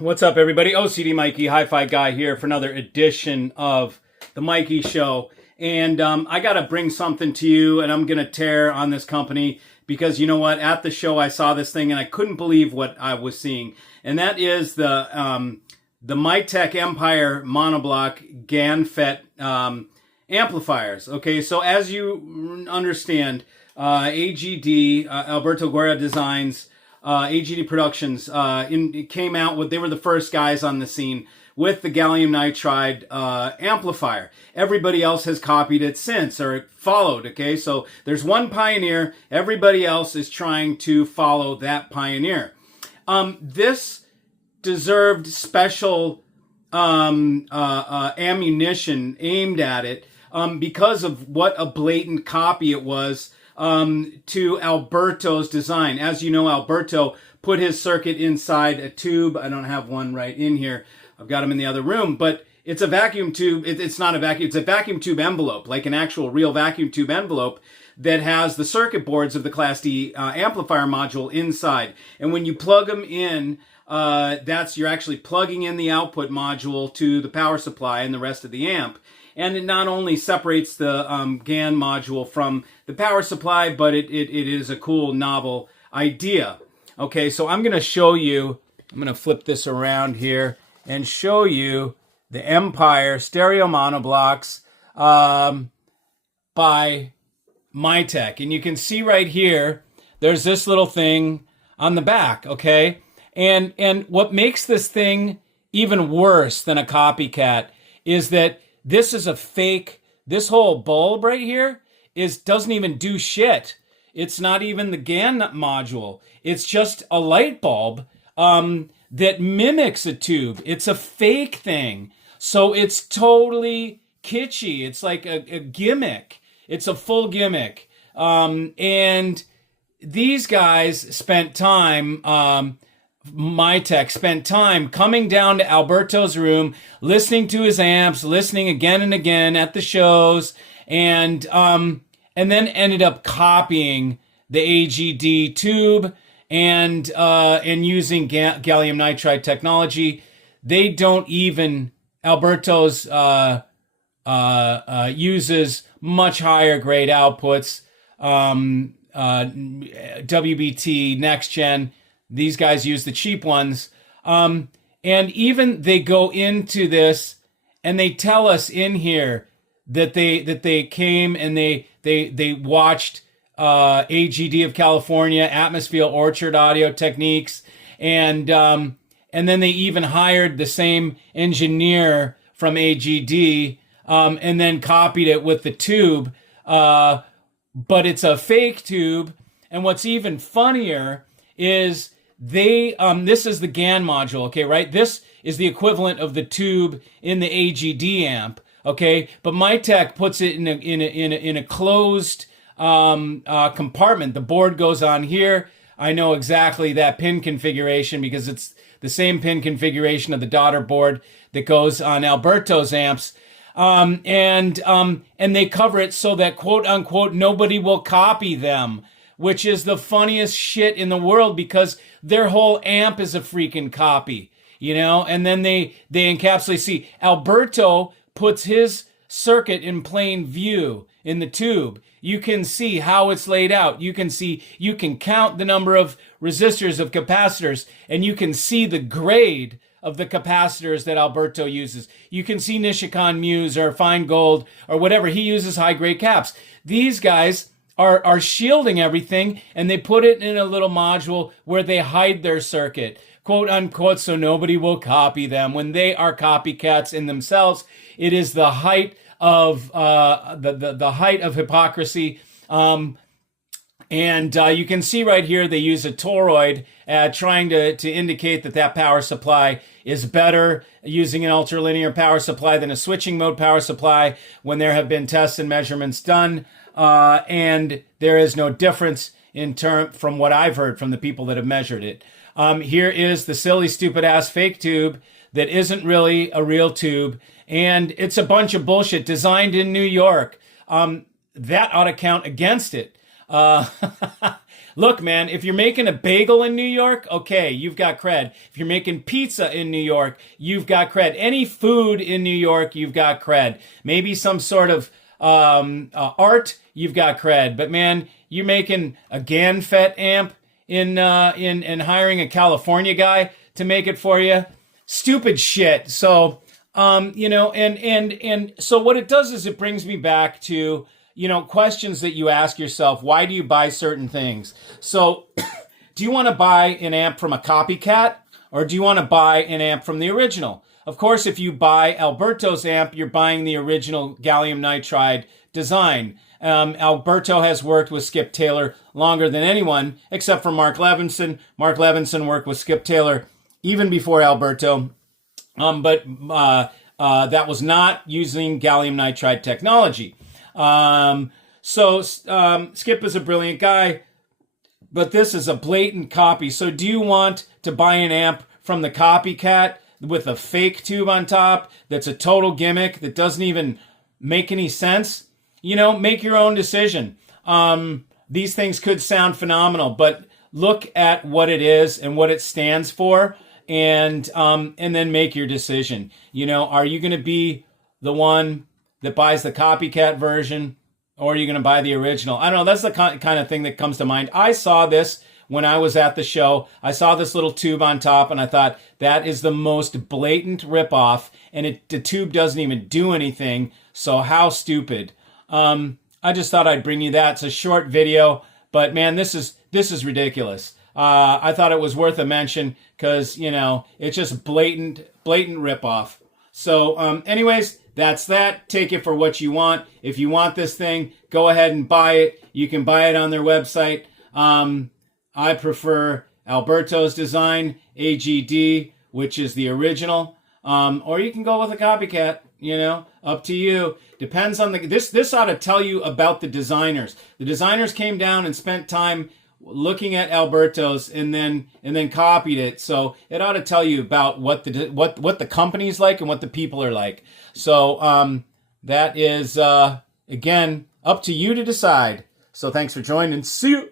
What's up, everybody? OCD Mikey, Hi-Fi Guy here for another edition of the Mikey Show. And I got to bring something to you, and I'm going to tear on this company because you know what? At the show, I saw this thing, and I couldn't believe what I was seeing. And that is the Mytek Empire monoblock GAN FET amplifiers. Okay, so as you understand, AGD, Alberto Guerra Designs, AGD Productions came out with, they were the first guys on the scene with the gallium nitride amplifier. Everybody else has copied it since, or followed, okay? So there's one pioneer, everybody else is trying to follow that pioneer. This deserved special ammunition aimed at it because of what a blatant copy it was to Alberto's design. As you know, Alberto put his circuit inside a tube. I don't have one right in here. I've got them in the other room, but it's a vacuum tube. It's not a vacuum. It's a vacuum tube envelope, like an actual real vacuum tube envelope that has the circuit boards of the Class D amplifier module inside. And when you plug them in, you're actually plugging in the output module to the power supply and the rest of the amp. And it not only separates the GAN module from the power supply, but it is a cool, novel idea. Okay, so I'm going to show you, I'm going to flip this around here and show you the Empire stereo monoblocks by Mytek. And you can see right here, there's this little thing on the back, okay? And what makes this thing even worse than a copycat is that this is a fake. This whole bulb right here doesn't even do shit. It's not even the GAN module. It's just a light bulb that mimics a tube. It's a fake thing. So it's totally kitschy. It's like a gimmick. It's a full gimmick. And these guys spent time... Mytek spent time coming down to Alberto's room, listening to his amps, listening again and again at the shows, and then ended up copying the AGD tube and using gallium nitride technology. They don't even, Alberto's uses much higher grade outputs, WBT, Next Gen. These guys use the cheap ones. And even they go into this and they tell us in here that they came and they watched AGD of California, Atmosphere Orchard Audio Techniques, and then they even hired the same engineer from AGD and then copied it with the tube. But it's a fake tube. And what's even funnier is this is the GAN module, okay, right? This is the equivalent of the tube in the AGD amp, okay? But Mytek puts it in a closed compartment. The board goes on here. I know exactly that pin configuration because it's the same pin configuration of the daughter board that goes on Alberto's amps. And they cover it so that, quote unquote, nobody will copy them, which is the funniest shit in the world because their whole amp is a freaking copy, you know? And then they encapsulate. See, Alberto puts his circuit in plain view in the tube. You can see how it's laid out. You can count the number of resistors, of capacitors, and you can see the grade of the capacitors that Alberto uses. You can see Nichicon Muse or Fine Gold or whatever. He uses high-grade caps. These guys are shielding everything, and they put it in a little module where they hide their circuit, quote unquote, so nobody will copy them. When they are copycats in themselves, it is the height of the height of hypocrisy. And you can see right here they use a toroid trying to indicate that power supply is better using an ultralinear power supply than a switching mode power supply when there have been tests and measurements done. And there is no difference from what I've heard from the people that have measured it. Here is the silly, stupid ass fake tube that isn't really a real tube. And it's a bunch of bullshit designed in New York. That ought to count against it. Uh, Look, man, if you're making a bagel in New York, okay, you've got cred. If you're making pizza in New York, you've got cred. Any food in New York, you've got cred. Maybe some sort of art, you've got cred. But man, you're making a GANFET amp in hiring a California guy to make it for you. Stupid shit. So and so what it does is it brings me back to questions that you ask yourself. Why do you buy certain things? So do you want to buy an amp from a copycat, or do you want to buy an amp from the original? Of course, if you buy Alberto's amp, you're buying the original gallium nitride design. Alberto has worked with Skip Taylor longer than anyone, except for Mark Levinson. Mark Levinson worked with Skip Taylor even before Alberto, but that was not using gallium nitride technology. Skip is a brilliant guy, but this is a blatant copy. So do you want to buy an amp from the copycat with a fake tube on top that's a total gimmick that doesn't even make any sense? Make your own decision. These things could sound phenomenal, but look at what it is and what it stands for, and then make your decision. Are you going to be the one that buys the copycat version, or are you going to buy the original? I don't know. That's the kind of thing that comes to mind. I saw this when I was at the show. I saw this little tube on top, and I thought, that is the most blatant ripoff, and the tube doesn't even do anything, so how stupid. I just thought I'd bring you that. It's a short video, but man, this is ridiculous. I thought it was worth a mention because, it's just blatant ripoff. So anyways, that's that. Take it for what you want. If you want this thing, go ahead and buy it. You can buy it on their website. I prefer Alberto's design, AGD, which is the original. Or you can go with a copycat, up to you. Depends on this ought to tell you about the designers. The designers came down and spent time looking at Alberto's and then copied it. So it ought to tell you about what the company's like and what the people are like. So that is again up to you to decide. So thanks for joining. See you.